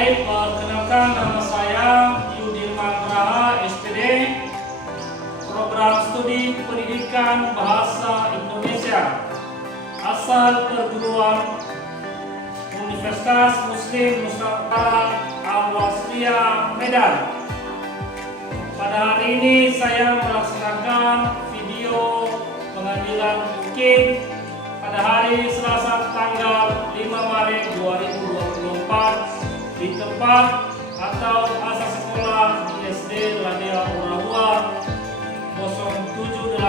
Baik, perkenalkan nama saya Yudilman Raha, SPD, Program Studi Pendidikan Bahasa Indonesia, asal perguruan Universitas Muslim Nusantara Al-Wasliyah Medan. Pada hari ini saya melaksanakan video pengambilan booking pada hari Selasa tanggal 5 Maret 2024 di tempat atau asal sekolah di SD Ladea Urahua 078441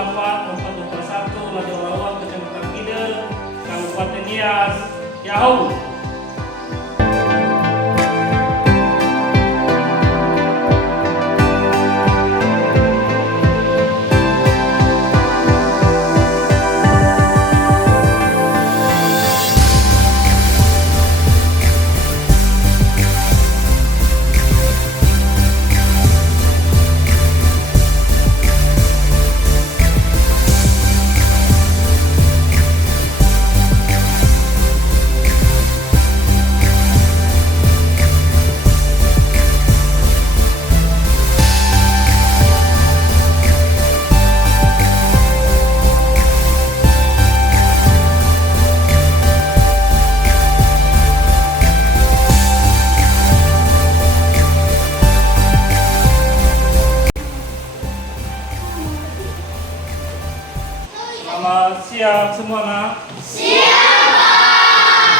Ladea Urahua, Kecamatan Kide, Kabupaten Nias, Yahoo. Selamat siang semua, nak. Siap, Pak.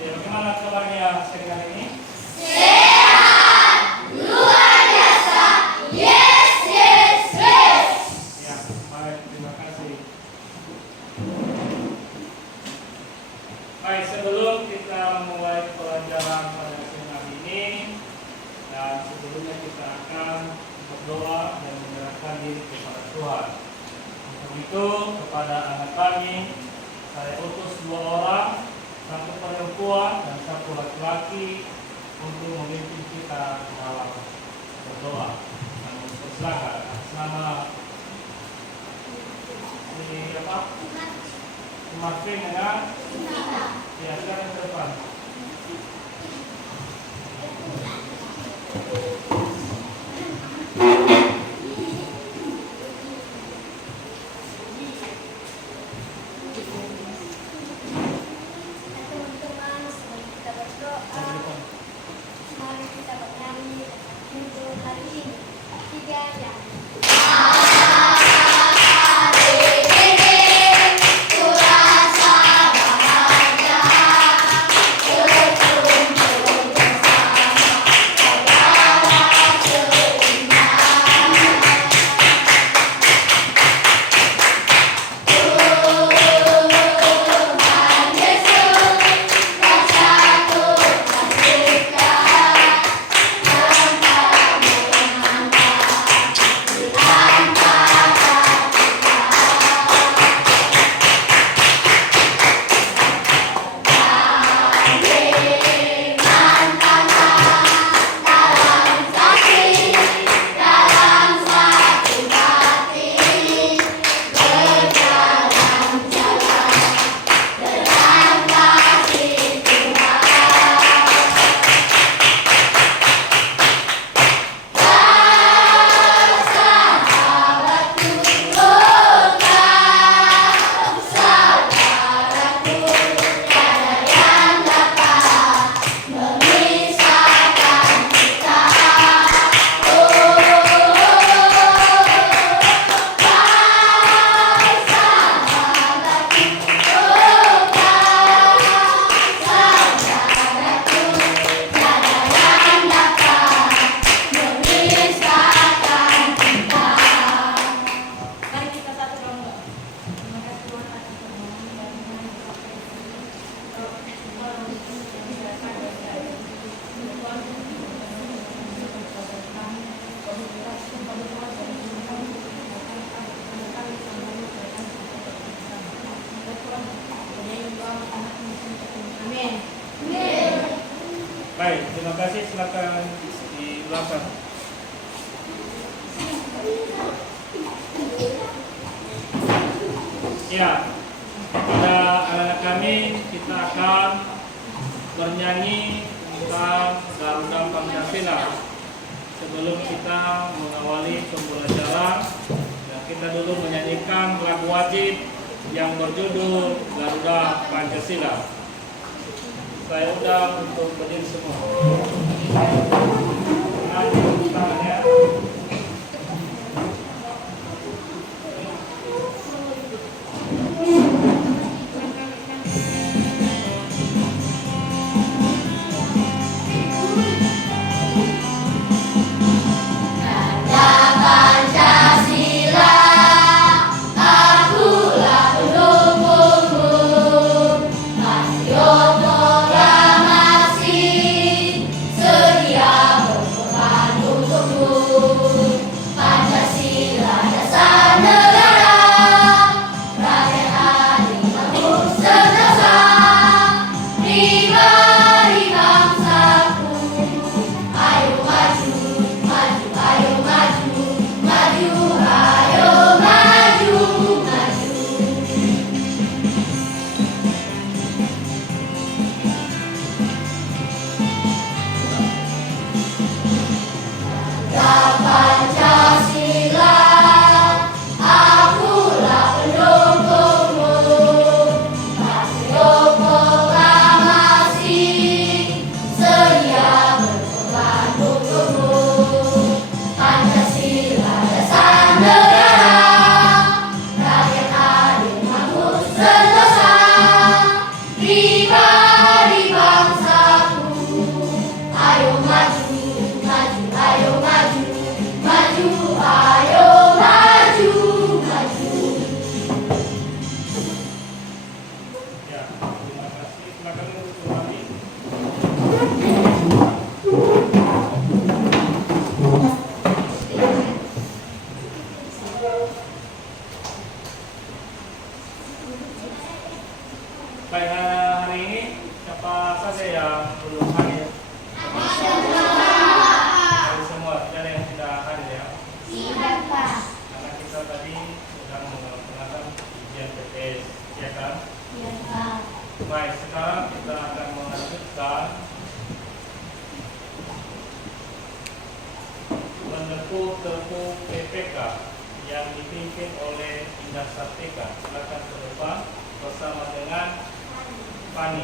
Bagaimana kabarnya siang hari ini? Sehat, luar biasa. Yes, yes, yes. Ya, baik, terima kasih. Baik, sebelum kita mulai pelajaran pada siang hari ini, dan sebelumnya kita akan berdoa dan menyerahkan diri kepada Tuhan. Untuk itu, kepada anak kami, saya utus 2 orang, 1 perempuan dan 1 laki-laki untuk memimpin kita dalam berdoa. Kami persilakan atas nama siapa? Marvin dengan ya, sekarang ke depan. Teman-teman, sebelum kita berdoa, mari kita bernyanyi untuk hari ini. 3 yang Baik, terima kasih. Silakan di belakang. Ya, pada anak kami kita akan bernyanyi tentang Garuda Pancasila. Sebelum kita mengawali pembelajaran, kita dulu menyanyikan lagu wajib yang berjudul Garuda Pancasila. Saya undang untuk berdiri semua. Maju tangannya. Pada hari ini siapa saja yang belum hadir? Hadir semua, tidak ada yang tidak hadir ya? Karena kita tadi sedang melaksanakan ujian PTS, ya kan? Baik, sekarang kita akan melanjutkan menempuh PPK yang dipimpin oleh Indah Sartika. Silakan ke depan bersama dengan Fani.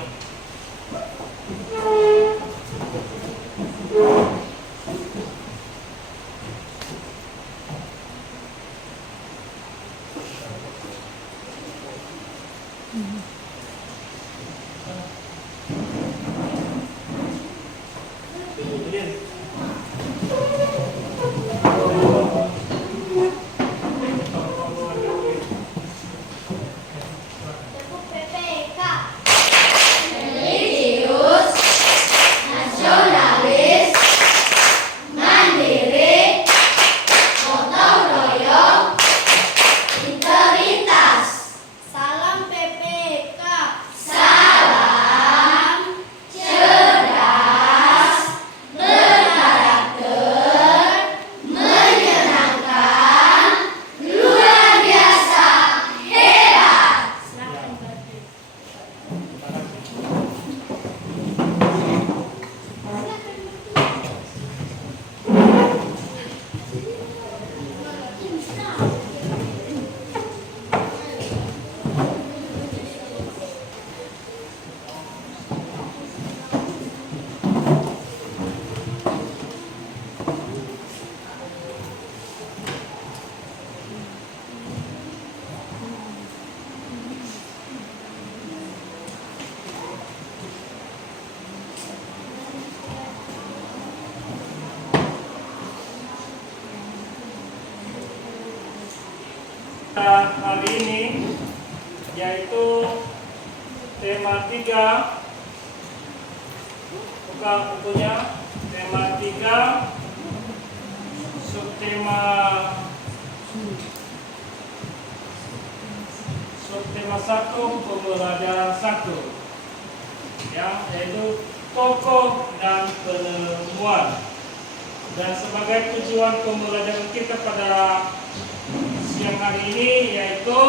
Hari ini yaitu tema 3, buka bukunya, tema 3, subtema 1, pembelajaran 1, yang yaitu tokoh dan penemuan. Dan sebagai tujuan pembelajaran kita pada siang hari ini yaitu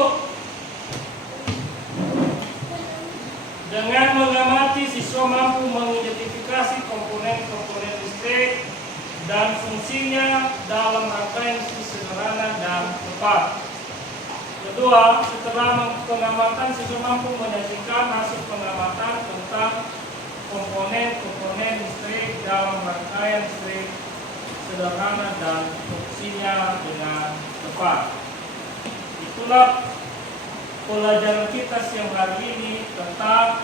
Dengan mengamati, siswa mampu mengidentifikasi komponen-komponen listrik dan fungsinya dalam rangkaian sederhana dan tepat. Kedua, setelah pengamatan, siswa mampu menyajikan hasil pengamatan tentang komponen-komponen listrik dalam rangkaian listrik sederhana dan fungsinya dengan tepat. Itulah pelajaran kita siang hari ini tentang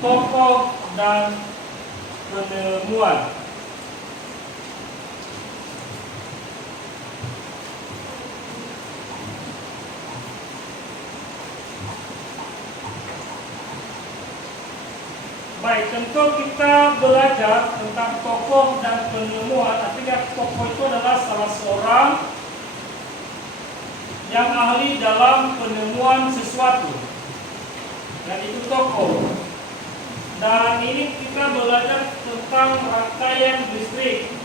pokok dan penemuan. Baik, tentu kita belajar tentang tokoh dan penemuan. Artinya tokoh itu adalah salah seorang yang ahli dalam penemuan sesuatu, dan itu tokoh. Dan ini kita belajar tentang rangkaian listrik.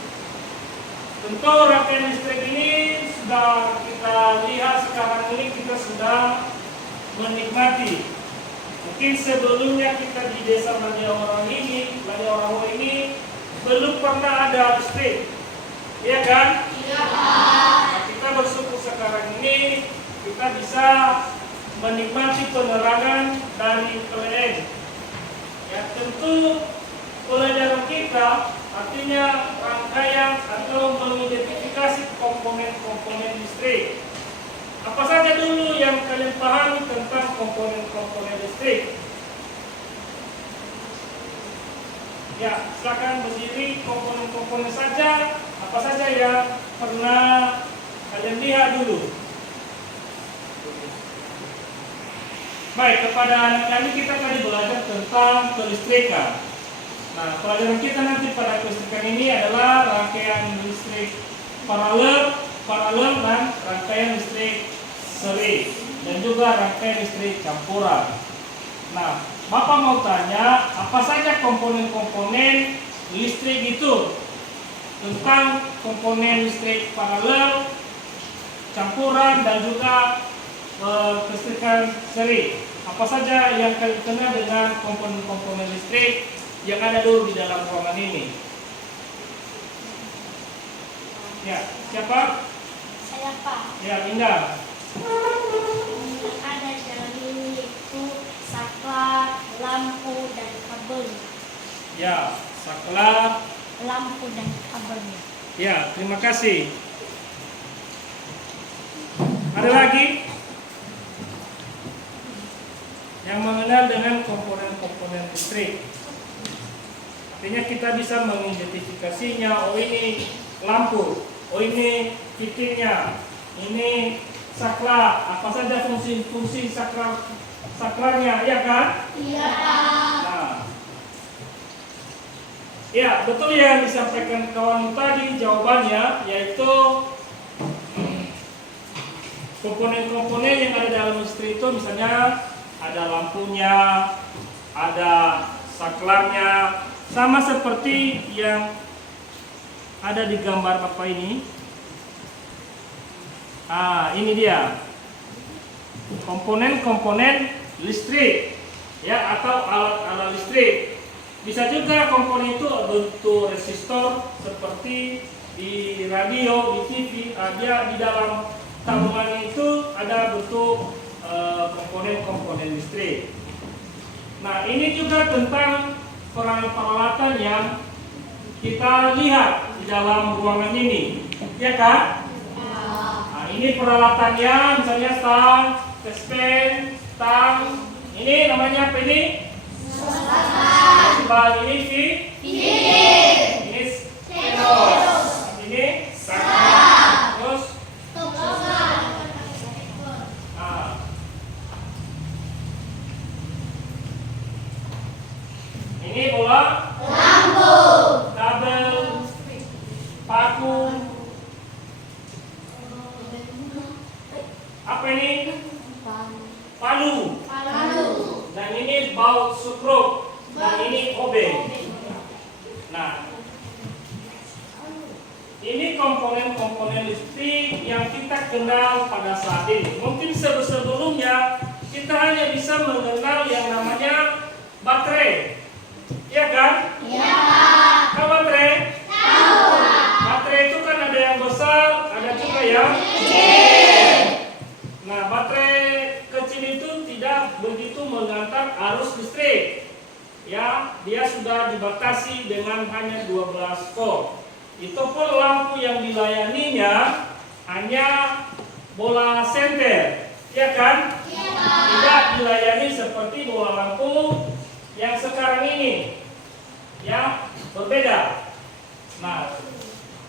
Tentu rangkaian listrik ini sudah kita lihat sekarang ini, kita sudah menikmati. Mungkin sebelumnya kita di desa Lani Orang ini belum pernah ada listrik, iya kan? Iya. Nah, kita bersyukur sekarang ini kita bisa menikmati penerangan dari PLN. Ya, tentu pelajaran kita artinya rangkaian atau mengidentifikasi komponen-komponen listrik. Apa saja dulu yang kalian pahami tentang komponen-komponen listrik? Ya, silakan berdiri. Komponen-komponen saja, apa saja yang pernah kalian lihat dulu. Baik, kepada anak-anak kita tadi belajar tentang kelistrikan. Nah, pelajaran kita nanti pada kelistrikan ini adalah rangkaian listrik paralel dan rangkaian listrik seri, dan juga rangkaian listrik campuran. Nah, Bapak mau tanya, apa saja komponen-komponen listrik itu? Tentang komponen listrik paralel, campuran, dan juga kelistrikan seri. Apa saja yang kalian kenal dengan komponen-komponen listrik yang ada dulu di dalam ruangan ini? Ya, siapa? Saya Pak. Ya, Indah. Yang ada di dalam ini itu saklar, lampu, dan kabel. Ya, saklar, Lampu dan kabelnya. ya, terima kasih. Ada lagi yang mengenal dengan komponen-komponen listrik? Artinya kita bisa mengidentifikasinya. Oh, ini lampu, oh ini fitingnya, ini saklar. Apa saja fungsi saklarnya, ya kan? Iya, Pak. Nah, ya, betul yang disampaikan kawan tadi jawabannya, yaitu komponen-komponen yang ada dalam listrik itu misalnya ada lampunya, ada saklarnya, sama seperti yang ada di gambar Bapak ini. Ini dia komponen-komponen listrik, ya, atau alat-alat listrik. Bisa juga komponen itu bentuk resistor seperti di radio, di TV. Dia di dalam tabungan itu ada bentuk komponen-komponen listrik. Nah, ini juga tentang peralatan yang kita lihat di dalam ruangan ini, ya kan? Nah, ini peralatannya, misalnya stang, tespen, stang. Ini namanya apa ini? Ini ini stenos. Ini saklar. Terus ini bola, Lampu. kabel, paku. Apa ini? Palu. Dan ini baut sukruk. Dan ini obeng. Nah, ini komponen-komponen listrik yang kita kenal pada saat ini. Mungkin sebelumnya kita hanya bisa mengenal yang namanya baterai. Iya kan? Iya, Pak. Tahu baterai? Tahu, Pak. Baterai itu kan ada yang besar, ada juga yang Kecil. Nah, baterai kecil itu tidak begitu mengantar arus listrik. Ya, dia sudah dibatasi dengan hanya 12 volt. Itu pun lampu yang dilayaninya hanya bola senter, ya kan? Iya, Pak. Tidak dilayani seperti bola lampu yang sekarang ini. Ya, berbeda. Nah,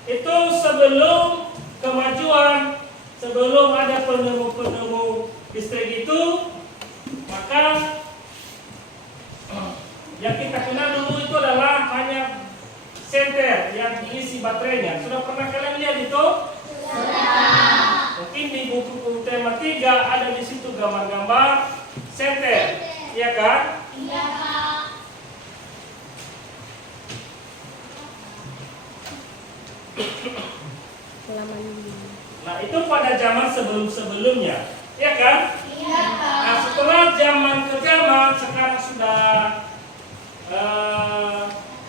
itu sebelum kemajuan, sebelum ada penemu-penemu listrik itu, maka yang kita kenal dulu itu adalah hanya senter yang diisi baterainya. Sudah pernah kalian lihat itu? Sudah. Mungkin di buku tema 3 ada di situ gambar-gambar senter, ya kan? Iya, Pak. Nah, itu pada zaman sebelum-sebelumnya, ya kan? Iya, Pak. Nah, setelah zaman ke zaman, sekarang sudah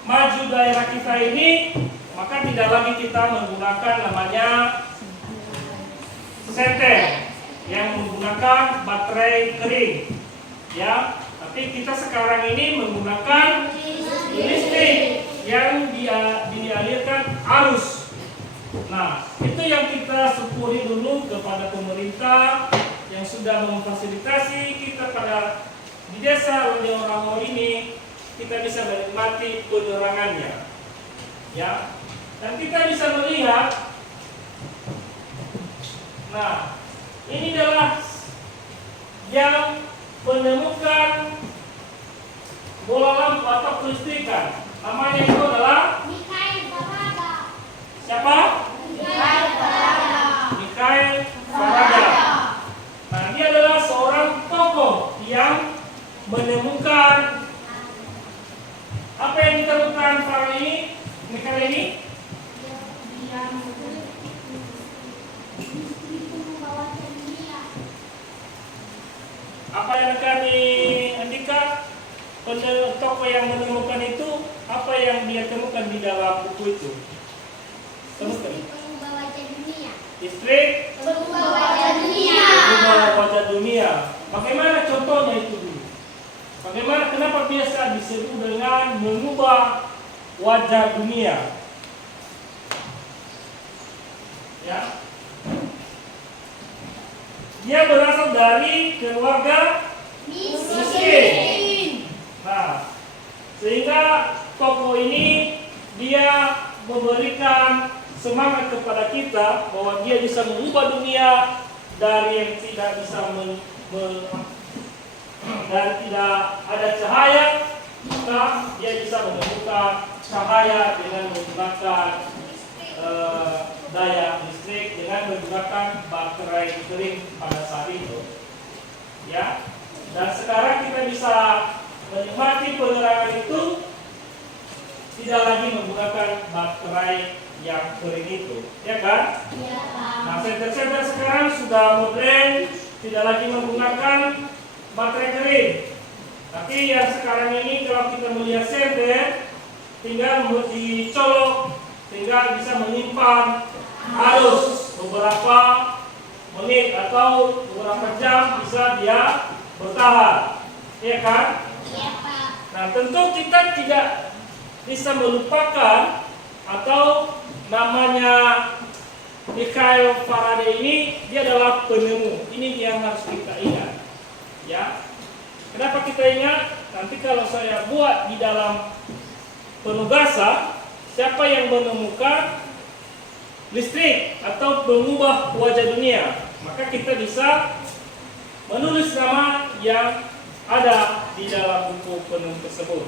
maju daerah kita ini, maka tidak lagi kita menggunakan namanya senter yang menggunakan baterai kering, ya. Tapi kita sekarang ini menggunakan listrik yang dialirkan arus. Nah, itu yang kita syukuri dulu kepada pemerintah yang sudah memfasilitasi kita pada di desa Ranjau ini, kita bisa menikmati penerangannya, ya. Dan kita bisa melihat, nah, ini adalah yang menemukan bola lampu atau kelistrikan. Namanya itu adalah Mikhail Faraday. siapa? Mikhail Faraday. Mikhail Faraday. Nah, dia adalah seorang tokoh yang menemukan apa yang ditemukan Faraday ini, Mikhail ini. Apa yang kami Andika, tokoh yang menemukan itu, apa yang dia temukan di dalam buku itu? Temukan. Mengubah wajah dunia. Listrik Mengubah wajah dunia. mengubah wajah dunia. Bagaimana contohnya itu dulu? Bagaimana, kenapa biasa disebut dengan mengubah wajah dunia? Ya. Dia berasal dari keluarga miskin. Nah, sehingga tokoh ini dia memberikan semangat kepada kita bahwa dia bisa mengubah dunia dari yang tidak bisa dan tidak ada cahaya, maka dia bisa menemukan cahaya dengan menggunakan daya listrik dengan menggunakan baterai kering pada saat itu, ya. Dan sekarang kita bisa menikmati penerangan itu tidak lagi menggunakan baterai yang kering itu, ya kan? Iya, Pak. Nah, senter-senter sekarang sudah modern, tidak lagi menggunakan baterai kering. Tapi yang sekarang ini kalau kita melihat senter, tinggal dicolok, tinggal bisa menyimpan arus beberapa menit atau beberapa jam, bisa dia bertahan, ya kan? Iya, Pak. Nah, tentu kita tidak bisa melupakan atau namanya Mikhail Faraday ini, dia adalah penemu. Ini yang harus kita ingat, ya. Kenapa kita ingat? Nanti kalau saya buat di dalam penugasan, siapa yang menemukan listrik atau mengubah wajah dunia, maka kita bisa menulis nama yang ada di dalam buku penemu tersebut.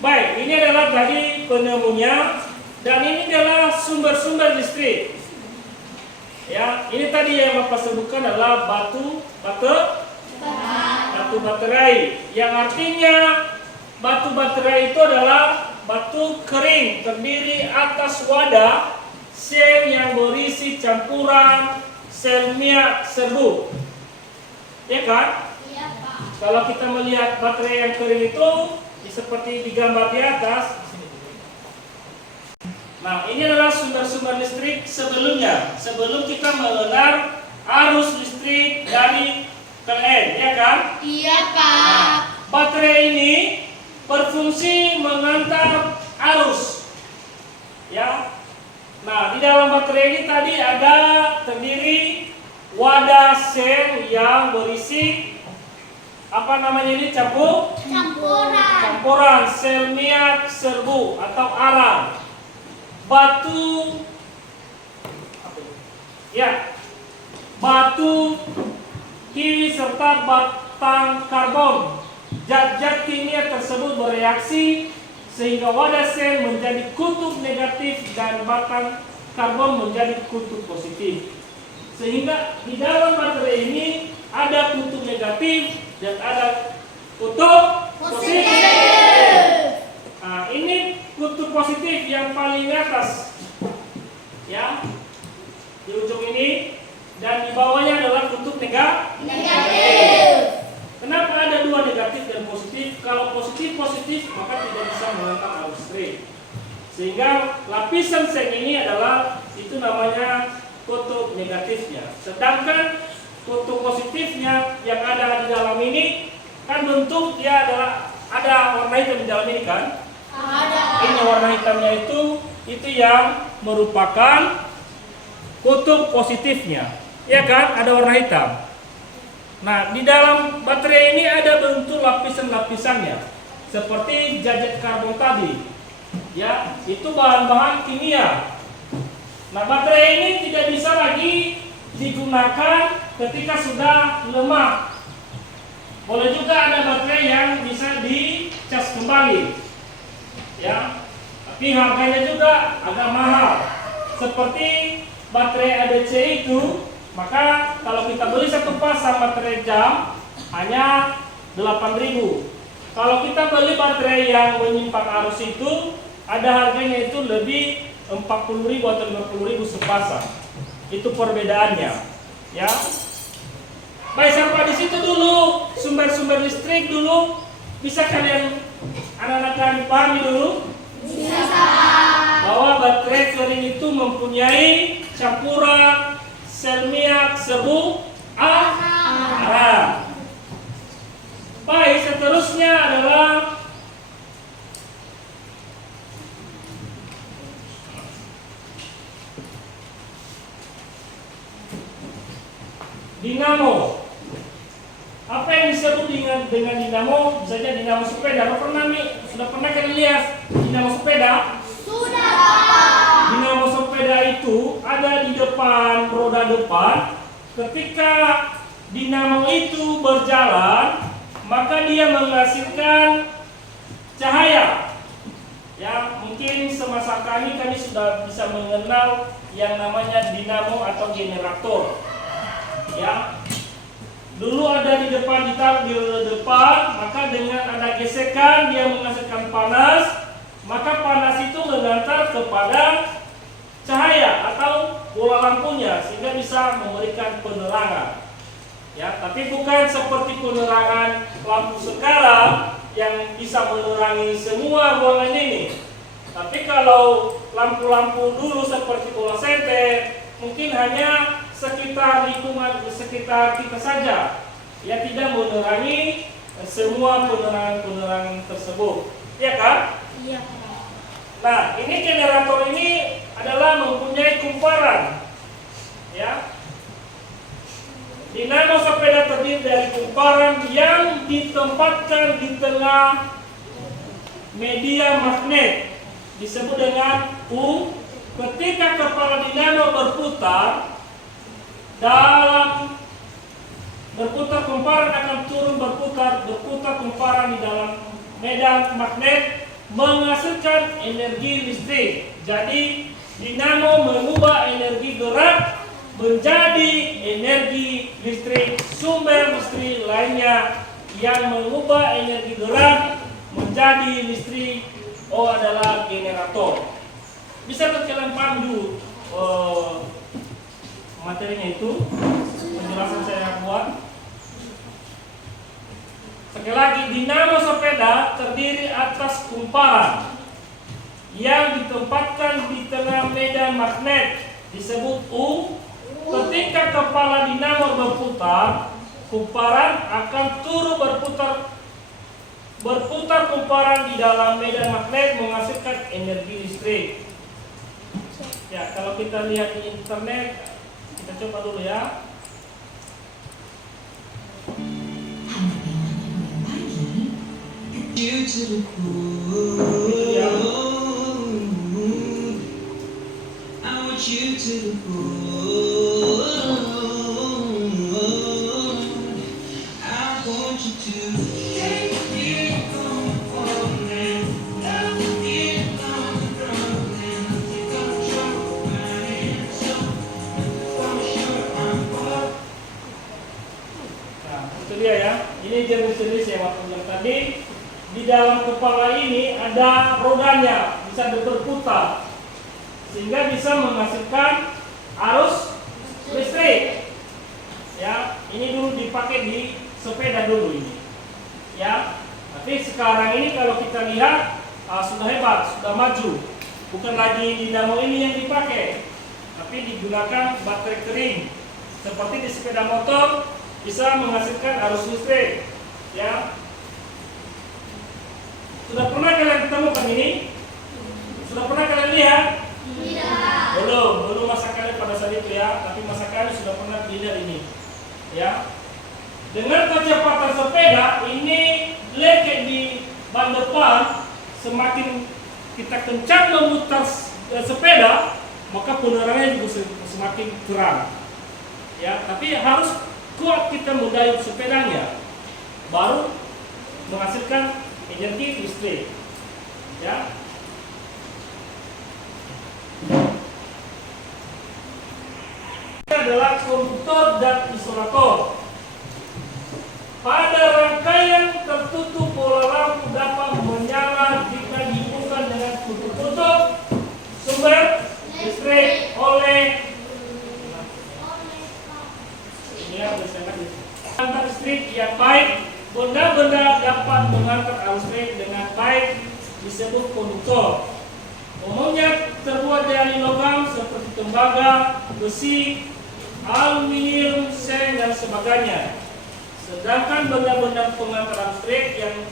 Baik, ini adalah tadi penemunya, dan ini adalah sumber-sumber listrik. Ya, ini tadi yang Bapak sebutkan adalah batu baterai, yang artinya batu baterai itu adalah batu kering terdiri atas wadah sel yang berisi campuran sel minyak serbuk, ya kan? Iya, Pak. Kalau kita melihat baterai yang kering itu seperti digambar di atas. Nah, ini adalah sumber-sumber listrik sebelumnya. Sebelum kita mengenal arus listrik dari PLN, ya kan? Iya, Nah, Pak. baterai ini berfungsi mengantar arus. Ya. Nah, di dalam baterai ini tadi ada terdiri wadah sel yang berisi apa namanya ini campuran sel minyak serbu atau arang, batu kiwi serta batang karbon. Zat-zat kimia tersebut bereaksi sehingga wadah sel menjadi kutub negatif dan batang karbon menjadi kutub positif. Sehingga di dalam baterai ini ada kutub negatif dan ada kutub positif. Nah, ini kutub positif yang paling atas, ya, di ujung ini, dan di bawahnya adalah kutub negatif. Kenapa ada dua negatif dan positif? Kalau positif maka tidak bisa mengantar arus listrik. Sehingga lapisan seng ini adalah itu namanya kutub negatifnya. Sedangkan kutub positifnya yang ada di dalam ini kan bentuk dia adalah ada warna hitam di dalam ini kan? Ada. Ini warna hitamnya itu yang merupakan kutub positifnya. Ya kan? Ada warna hitam. Nah, di dalam baterai ini ada bentuk lapisan-lapisannya. Seperti zat karbon tadi. Ya, itu bahan-bahan kimia. Nah, baterai ini tidak bisa lagi digunakan ketika sudah lemah. Boleh juga ada baterai yang bisa dicas kembali, ya. Tapi harganya juga agak mahal. Seperti baterai ABC itu, maka kalau kita beli satu pasang baterai jam hanya 8.000. Kalau kita beli baterai yang menyimpan arus itu, ada harganya itu lebih 40.000 atau 50.000 sepasang. Itu perbedaannya, ya. Baik, sampai di situ dulu sumber-sumber listrik dulu. Bisa kalian anak-anak kalian pahami dulu? Bisa. Bahwa baterai kering itu mempunyai campuran sel minyak serbu arang. Baik, seterusnya adalah dinamo. Apa yang disebut dengan dinamo? Misalnya dinamo sepeda. Sudah pernah kalian lihat dinamo sepeda? Sudah, Pak. Dinamo sepeda itu ada di depan, roda depan. Ketika dinamo itu berjalan, maka dia menghasilkan cahaya. Ya, mungkin semasa kami sudah bisa mengenal yang namanya dinamo atau generator. Ya, dulu ada di depan, maka dengan ada gesekan dia menghasilkan panas, maka panas itu mengantar kepada cahaya atau bola lampunya sehingga bisa memberikan penerangan. Ya, tapi bukan seperti penerangan lampu sekarang yang bisa menerangi semua ruangan ini. Tapi kalau lampu-lampu dulu seperti bola senter mungkin hanya sekitar lingkungan sekitar kita saja, ya, tidak menerangi semua penerangan tersebut, ya kan? Iya. Nah, ini generator ini adalah mempunyai kumparan, ya. Dinamo sepeda terdiri dari kumparan yang ditempatkan di tengah media magnet, disebut dengan U. Ketika kepala dinamo berputar, kumparan akan turun berputar kumparan di dalam medan magnet menghasilkan energi listrik. Jadi dinamo mengubah energi gerak menjadi energi listrik. Sumber listrik lainnya yang mengubah energi gerak menjadi listrik adalah generator. Bisa kalian paham dulu materinya itu, penjelasan saya buat. Sekali lagi, dinamo sepeda terdiri atas kumparan yang ditempatkan di tengah medan magnet disebut U. Ketika kepala dinamo berputar, kumparan akan turut berputar kumparan di dalam medan magnet menghasilkan energi listrik. Ya, kalau kita lihat di internet, kita coba dulu ya. You to the Ya. I want you to the moon. I want you to take me on falling, love me on rolling, take control of my hands, so for sure I'm falling. Nah, itu dia ya. Ini jenis-jenis yang waktu bilang tadi. Di dalam kepala ini ada rodanya, bisa berputar, sehingga bisa menghasilkan arus listrik. Ya, ini dulu dipakai di sepeda dulu ini. Ya, tapi sekarang ini kalau kita lihat sudah hebat, sudah maju. Bukan lagi dinamo ini yang dipakai, tapi digunakan baterai kering. Seperti di sepeda motor bisa menghasilkan arus listrik. Ya. Sudah pernah kalian temukan ini? Sudah pernah kalian lihat? Tidak. Belum masa kalian pada saat itu ya, tapi masa kalian sudah pernah lihat ini. Ya. Dengan kecepatan sepeda ini lengket di ban depan, semakin kita kencang memutar sepeda, maka penerangannya juga semakin terang. Ya, tapi harus kuat kita mendayung sepedanya, baru menghasilkan energi listrik. Ya. Ini adalah konduktor dan isolator. Pada rangkaian tertutup, bola lampu dapat menyala jika dihubungkan dengan tutup sumber listrik oleh antar listrik yang baik. Benda-benda dapat mengantar arus listrik dengan baik disebut konduktor. Umumnya terbuat dari logam seperti tembaga, besi, aluminium, seng, dan sebagainya. Sedangkan benda-benda pengantar arus listrik yang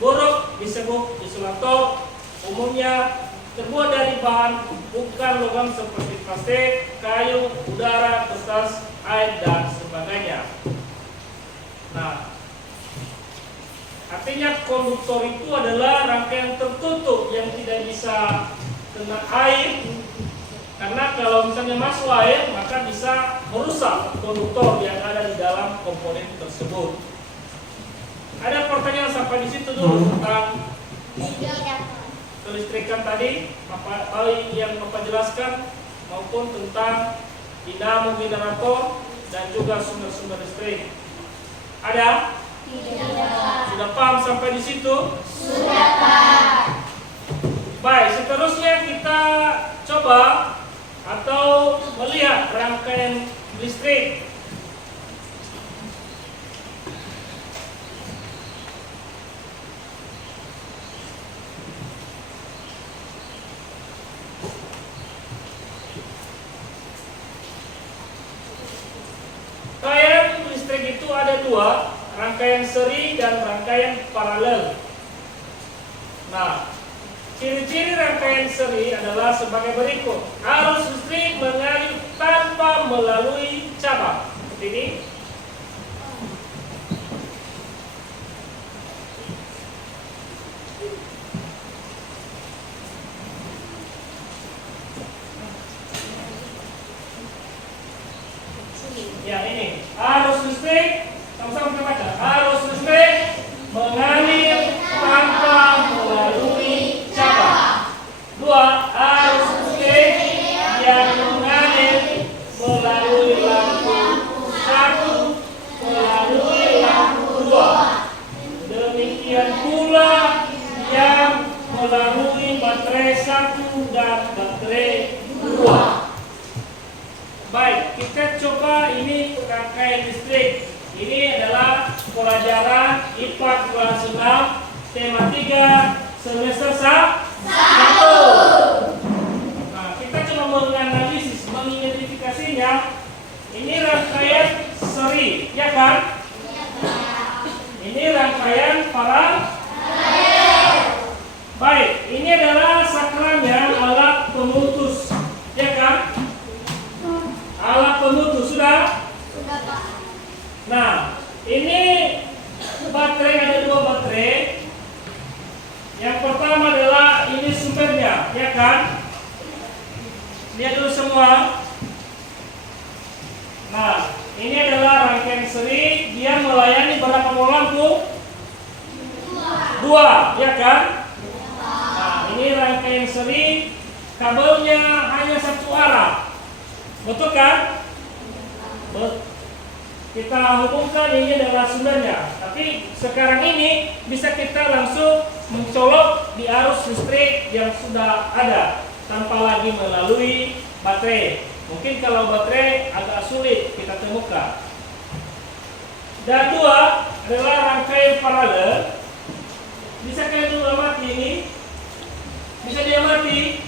buruk disebut isolator. Umumnya terbuat dari bahan bukan logam seperti plastik, kayu, udara, kertas, air, dan sebagainya. Nah, artinya konduktor itu adalah rangkaian tertutup yang tidak bisa kena air, karena kalau misalnya masuk air maka bisa merusak konduktor yang ada di dalam komponen tersebut. Ada pertanyaan sampai di situ dulu tentang kelistrikan tadi, yang Bapak jelaskan, maupun tentang dinamo generator dan juga sumber-sumber listrik. Ada? Sudah paham sampai di situ? Sudah, Pak. Baik, seterusnya kita coba atau melihat rangkaian listrik. Rangkaian listrik itu ada dua, rangkaian seri dan rangkaian paralel. Nah, ciri-ciri rangkaian seri adalah sebagai berikut. Arus listrik mengalir tanpa melalui cabang. Seperti ini. Ya, ini arus listrik, sama-sama kita baca. Arus listrik mengalir tanpa melalui cabang. Dua, arus listrik yang mengalir melalui lampu satu, melalui lampu dua. Demikian pula yang melalui baterai satu dan baterai dua. Baik, kita coba ini rangkaian listrik. Ini adalah pelajaran IPA kelas 6 tema 3 semester 1. Nah, kita coba menganalisis, mengidentifikasinya. Ini rangkaian seri, ya kan? Ini rangkaian paralel. Baik, ini adalah sakramnya alat pemutus, ya kan? Alat pemutus sudah? Sudah, Pak. Nah, ini baterai, ada 2 baterai. Yang pertama adalah ini sumbernya, ya kan? Lihat dulu semua. Nah, ini adalah rangkaian seri, dia melayani berapa bola lampu? 2, ya kan? Nah, ini rangkaian seri, kabelnya hanya satu arah. Betul kan? Kita hubungkan ini adalah sumbernya. Tapi sekarang ini bisa kita langsung mencolok di arus listrik yang sudah ada tanpa lagi melalui baterai. Mungkin kalau baterai agak sulit kita temukan. Dan 2 adalah rangkaian paralel. Bisa kalian dulu amati ini? Bisa diamati?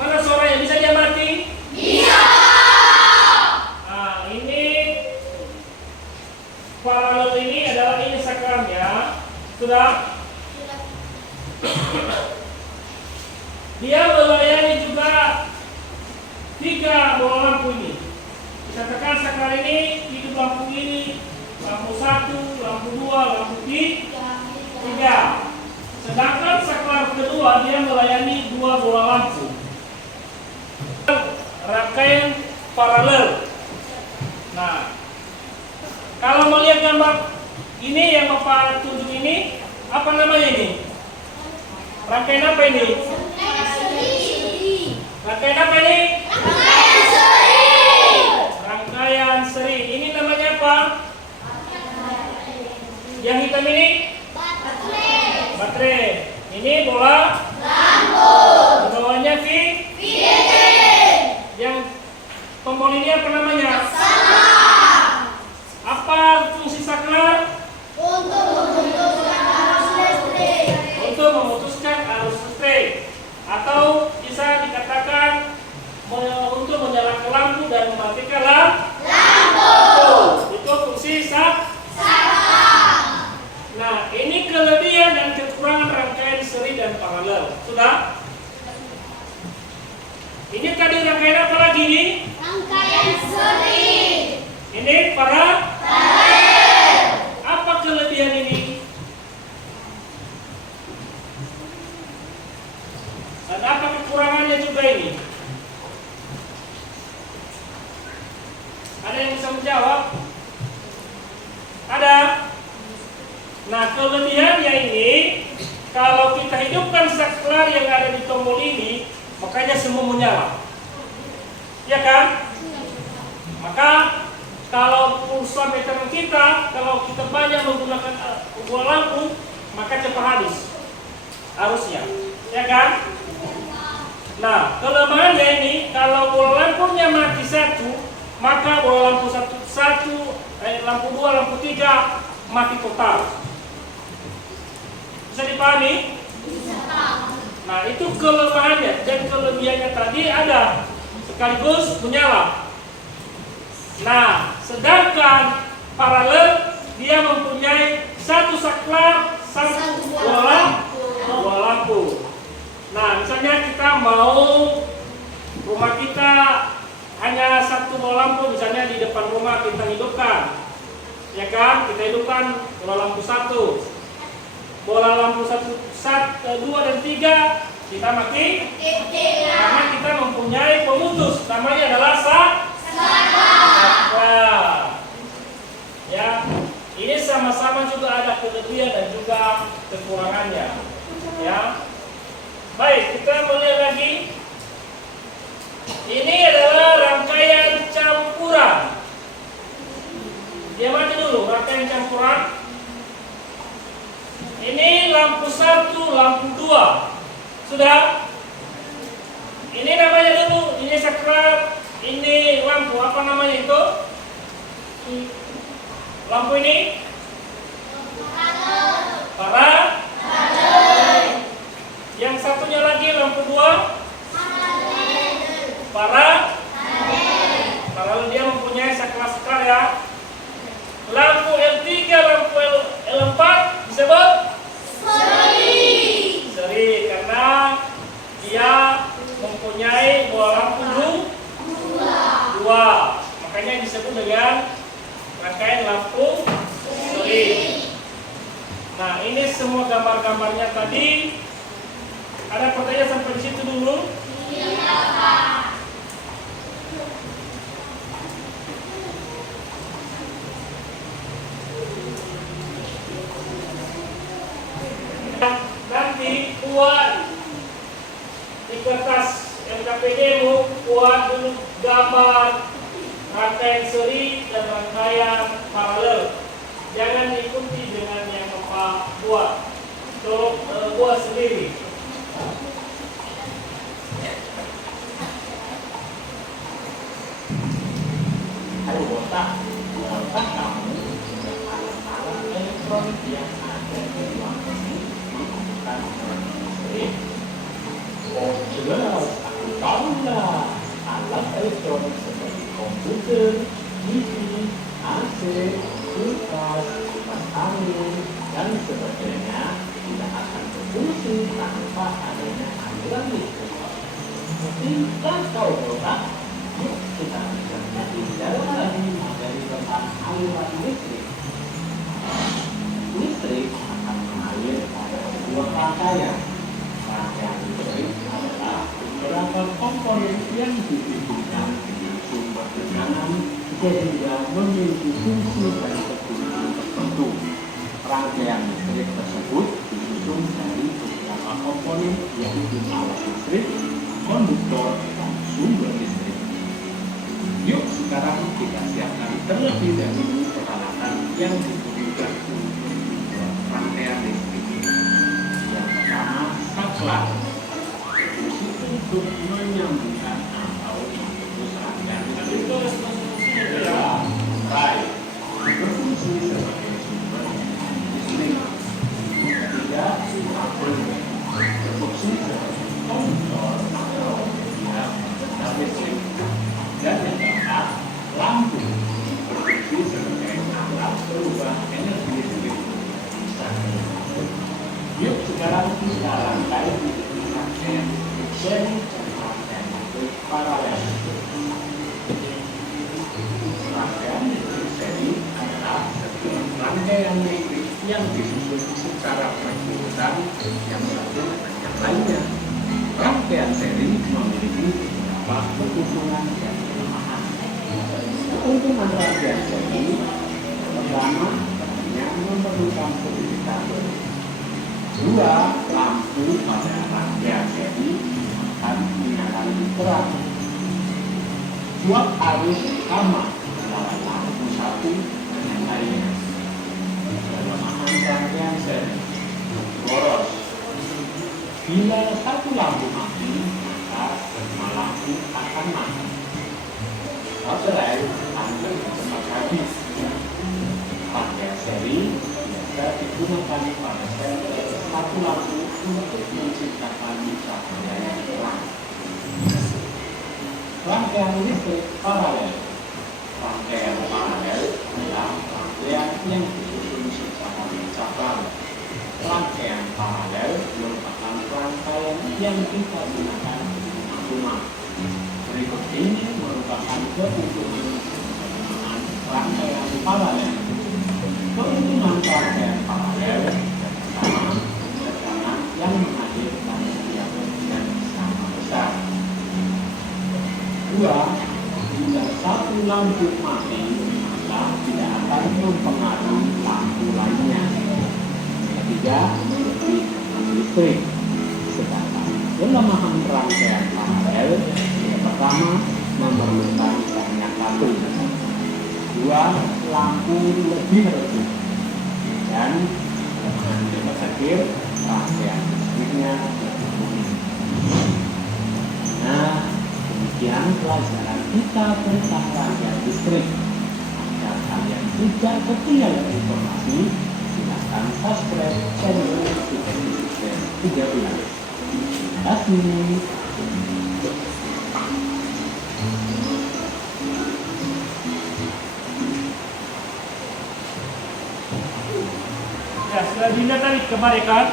Mana suaranya? Bisa diamati? Bisa. Nah, ini paralel ini adalah ini sakramnya. Sudah? Dia melayani juga 3 bola lampu ini. Katakan sakral ini hidup lampu ini, lampu 1, lampu 2, lampu 3. Sedangkan sakral kedua dia melayani 2 bola lampu. Rangkaian paralel. Nah, kalau melihat gambar ini yang Bapak tunjuk ini, apa namanya ini? Rangkaian apa ini? Rangkaian apa ini? Rangkaian seri. Ini namanya apa? Yang hitam ini? Baterai. Ini bola lampu. Di bawahnya yang tombol ini apa namanya? Apa fungsi saklar? Untuk memutuskan arus listrik, atau bisa dikatakan untuk menyalakan lampu dan mematikan lampu. Itu fungsi saklar. Nah, ini kelebihan dan kekurangan rangkaian seri dan paralel. Sudah? Ini tadi rangkaian apa lagi ini? Rangkaian seri. Ini paralel. Apa kelebihan ini? Dan apa kekurangannya juga ini? Ada yang bisa menjawab? Ada? Nah, kelebihannya ini, kalau kita hidupkan saklar yang ada di tombol ini, makanya semua menyala. Ya kan? Maka kalau pulsa meteran kita, kalau kita banyak menggunakan bola lampu, maka cepat habis arusnya. Ya kan? Nah, kelemahannya ini, kalau bola lampunya mati 1, maka bola lampu lampu 2, lampu 3 mati total. Bisa dipahami? Nah, itu kelemahannya, dan kelebihannya tadi ada sekaligus menyala. Nah, sedangkan paralel dia mempunyai 1 saklar, 1 bola lampu. Nah, misalnya kita mau rumah kita hanya 1 bola lampu, misalnya di depan rumah kita hidupkan, ya kan? Kita hidupkan bola lampu 1. Bola lampu 1, 2 dan 3 kita mati karena kita mempunyai pemutus, namanya adalah saklar. Ya, ini sama-sama juga ada kelebihan dan juga kekurangannya. Ya, baik, kita melihat lagi. Ini adalah rangkaian campuran. Dia mati dulu, rangkaian campuran. Ini lampu 1, lampu 2. Sudah? Ini namanya dulu, ini saklar, ini lampu, apa namanya itu? Lampu ini para. Yang satunya lagi lampu 2 para. Kalau dia mempunyai saklar ya. Lampu L3, lampu L4 disebut seri karena dia mempunyai dua lampu dua. Makanya disebut dengan rangkaian lampu seri. Nah, ini semua gambar-gambarnya tadi. Ada pertanyaan sampai di situ dulu? Iya, Pak. Nanti buat di kertas LKPD-mu buat dulu gambar rangkaian seri dan rangkaian paralel. Jangan diikuti dengan yang Bapak buat. Buat sendiri. Ada botak kamu alat-alat elektronik yang ada di ruang ini menggunakan listrik. Oh jelas, aku tahulah alat elektronik seperti komputer, TV, AC, kulkas, kipas angin, dan sebagainya tidak akan berfungsi tanpa adanya aliran listrik. Jika kau botak, yuk kita bicara di dalam lagi materi tentang aliran listrik. Listrik akan mengalir pada sebuah rangkaian. Rangkaian listrik adalah beberapa komponen yang dihubungkan dengan sumber tekanan sehingga memiliki fungsi dan kegunaan tertentu. Rangkaian listrik tersebut disusun dari beberapa komponen yaitu alat listrik, konduktor, dan sumber listrik. Yuk sekarang kita siapkan terlebih dahulu peralatan yang dibutuhkan untuk membuat rangkaian listrik. Yang pertama, saklar. Fungsi untuk menyambungkan atau memutus rangkaian listrik. Kedua, rai. Berfungsi sebagai sumber listrik. Ketiga, kabel. Berfungsi sebagai konduktor atau media pengendap listrik. Dan yang keempat, lampu berfungsi sebagai alat perubah energi listrik. Yuk sekarang kita rangkai rangkaian seri dan rangkaian listrik paralel. Rangkaian listrik seri adalah sebuah rangkaian listrik yang disusun secara berurutan yang satu dengan yang lainnya. Rangkaian seri memiliki beberapa keuntungan dan kelemahan. Keuntungan rangkaian seri pertama, hanya memerlukan sertifikat. Dua, lampu pada rangkaian seri akan menyalakan terang. Suap arus sama antara lampu satu dan yang lainnya. Kelemahan rangkaian seri boros. Bila satu lampu mati, maka semua lampu akan mati. Baterai akan cepat habis. Rangkaian seri biasa digunakan pada sel satu lampu untuk menciptakan cahaya yang terang. Rangkaian listrik paralel. Rangkaian paralel adalah rangkaian yang disusun secara bercabang. Rangkaian paralel merupakan rangkaian yang kita gunakan di rumah. Berikut ini merupakan keuntungan penggunaan rangkaian paralel. Keuntungan rangkaian paralel pertama, tekanan yang menghadirkan biaya yang sama besar. Dua, bila satu lampu mati, maka tidak akan mempengaruhi lampu lainnya. Ketiga, lebih listrik. Sedangkan kelemahan rangkaian paralel, yang pertama, memerlukan banyak kabel. Dua, lampu lebih redup. Dan kelemahan yang terakhir, rangkaian listriknya lebih rumit. Nah, demikian pelajaran kita tentang rangkaian listrik. Agar kalian Jika ketinggalan informasi, silakan subscribe channel IPS 13. Terima kasih. Ya, sudah dilihat tadi kemarin kan?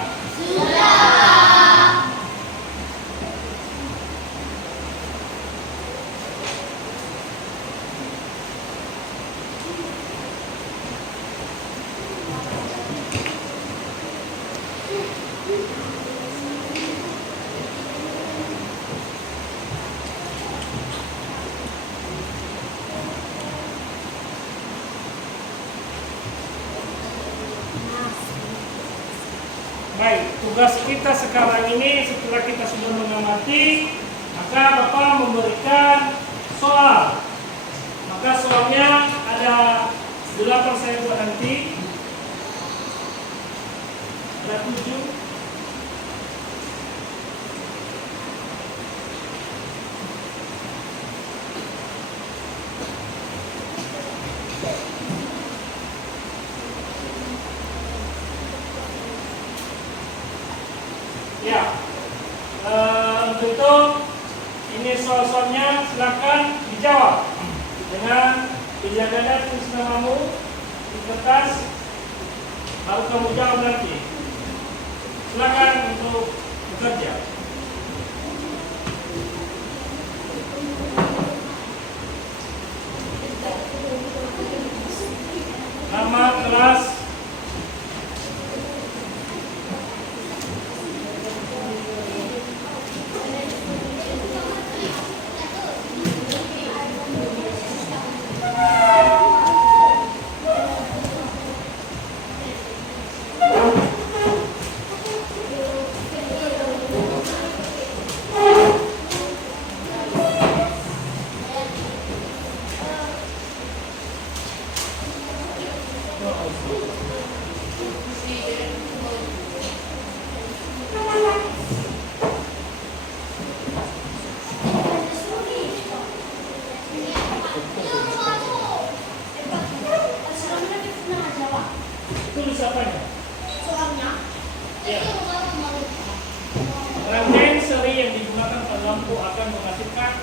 Baik, tugas kita sekarang ini setelah kita sudah mengamati, maka Bapak memberikan soal. Maka soalnya ada 8 saya buat nanti. Ada 7. Ya, untuk itu ini soal-soalnya silakan dijawab dengan penjagaan tulis namamu di kertas, baru kamu jawab nanti. Silakan untuk bekerja. Nama kelas. Tulis apanya? Ya. Rangkaian seri yang digunakan pada lampu akan menghasilkan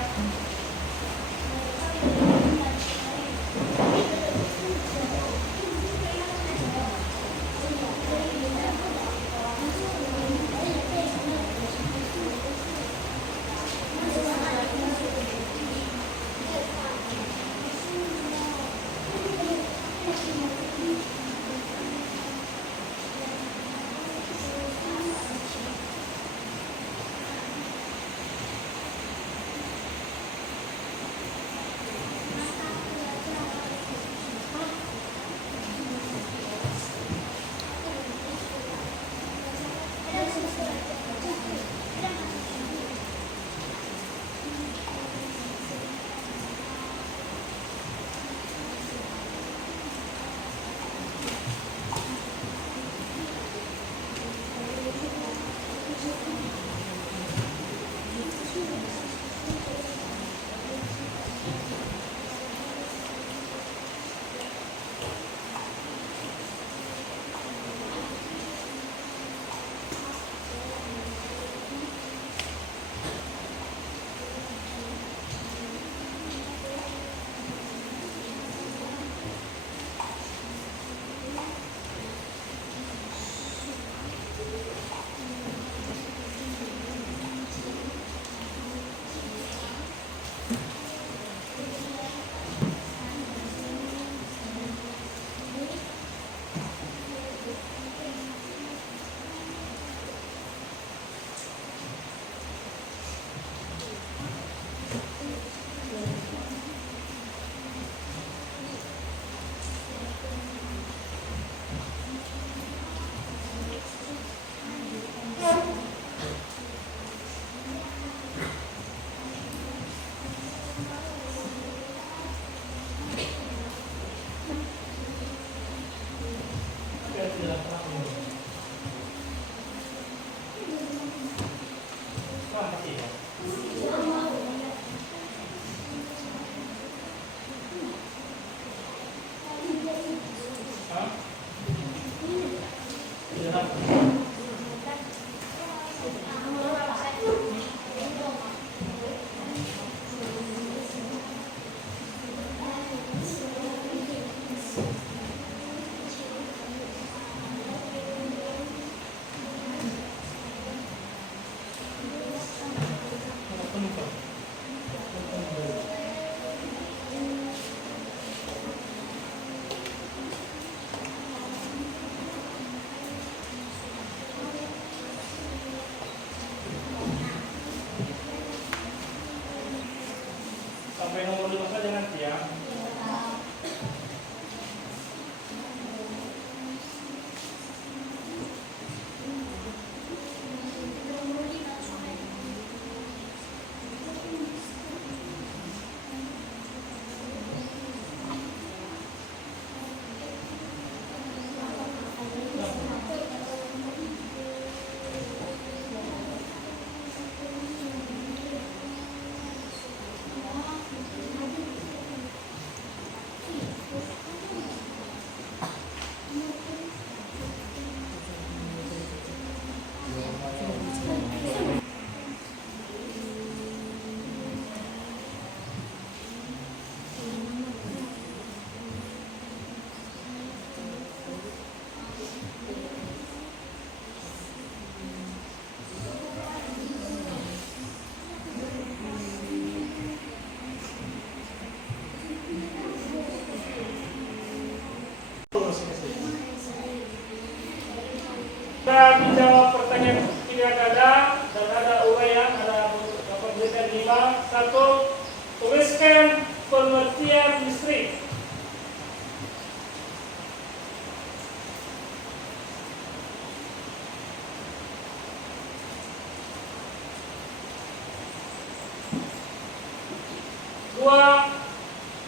Dua,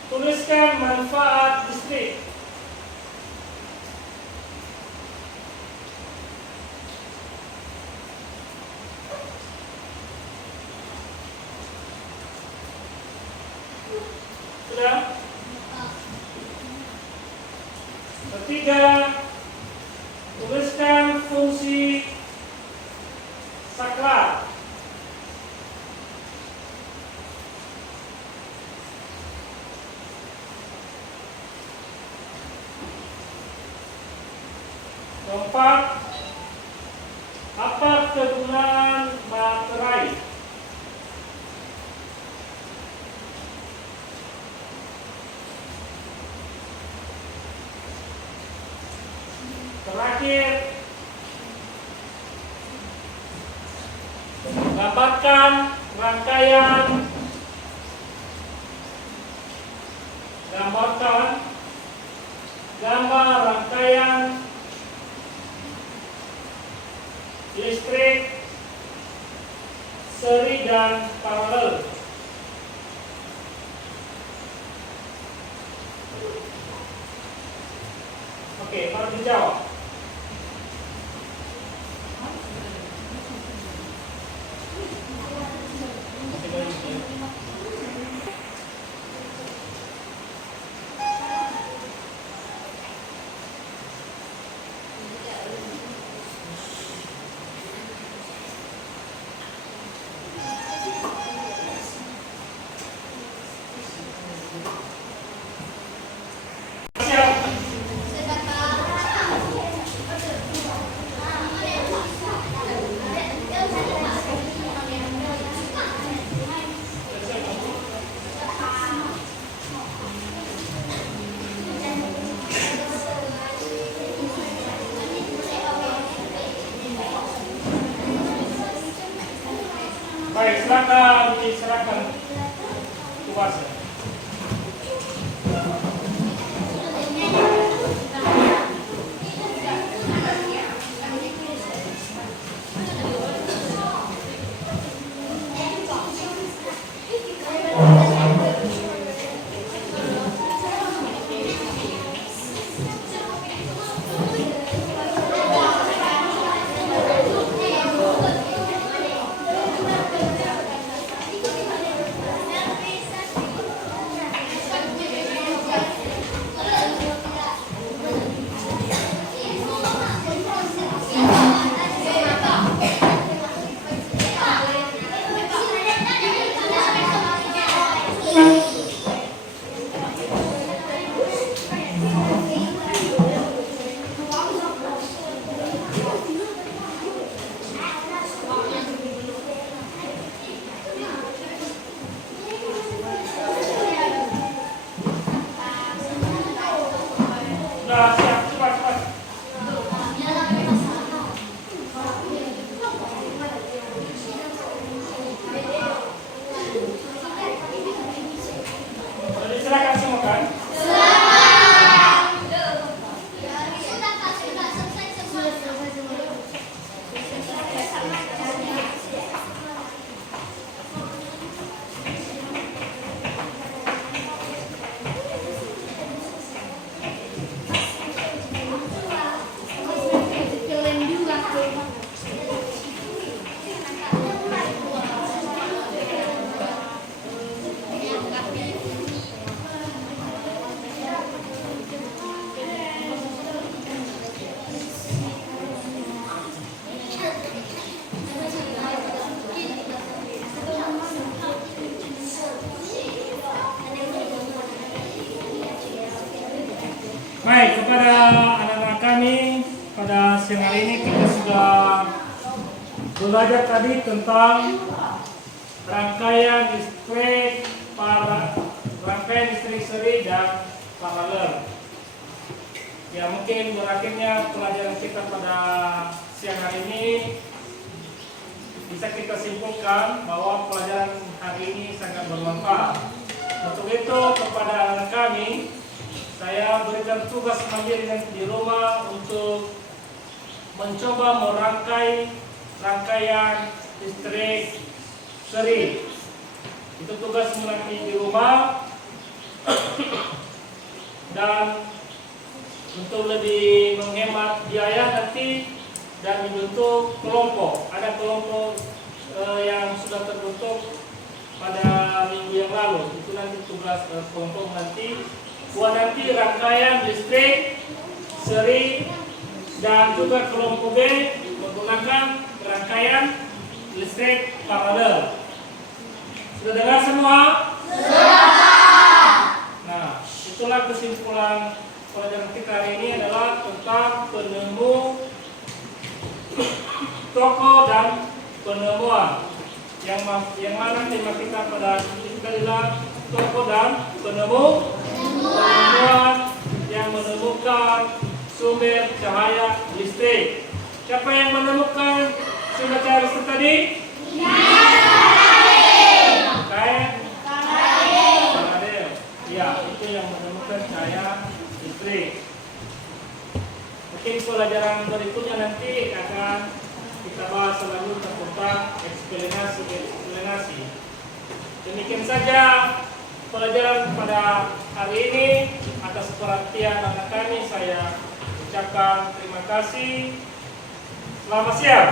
tuliskan manfaat listrik. Sudah? Ketiga, tuliskan fungsi saklar. Keempat, apa kegunaan materai? Terakhir, gambarkan gambar rangkaian listrik seri dan paralel. Oke, harus dijawab. Siap. Baik, silakan diserahkan tugasnya. Sudah siap, cepat. Sudah diserahkan semua kan? Baik, kepada anak-anak kami pada siang hari ini kita sudah belajar tadi tentang rangkaian listrik seri dan paralel. Ya, mungkin berakhirnya pelajaran kita pada siang hari ini bisa kita simpulkan bahwa pelajaran hari ini sangat bermanfaat. Untuk itu kepada anak kami saya berikan tugas mandiri di rumah untuk mencoba merangkai rangkaian listrik seri Itu tugasmu nanti di rumah. Dan untuk lebih menghemat biaya nanti dan dibentuk kelompok. Ada kelompok yang sudah terbentuk pada minggu yang lalu. Itu nanti tugas kelompok nanti buat nanti rangkaian listrik, seri, dan juga kelompok B menggunakan rangkaian listrik paralel. Sudah dengar semua? Nah, itulah kesimpulan pelajaran kita hari ini adalah tentang penemu tokoh dan penemuan. Yang mana tema kita pada ini adalah tokoh dan penemuan yang menemukan sumber cahaya listrik. Siapa yang menemukan sumber cahaya listrik tadi? Faraday. Ya, itu yang menemukan cahaya listrik. Mungkin pelajaran berikutnya nanti akan kita bahas selanjutnya tentang eksplanasi. Demikian saja pelajaran pada hari ini. Atas perhatian anak kami saya ucapkan terima kasih. Selamat siang.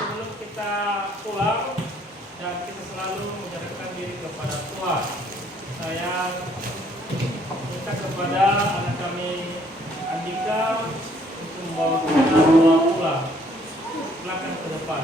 Sebelum kita pulang dan kita selalu menyerahkan diri kepada Tuhan, saya minta kepada anak kami Andika untuk membawa kita doa pulang. Silakan ke depan.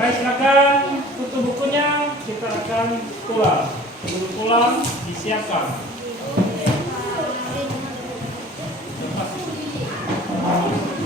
Baik, silakan tutup bukunya. Kita akan pulang. Sebelum pulang disiapkan. Terima kasih.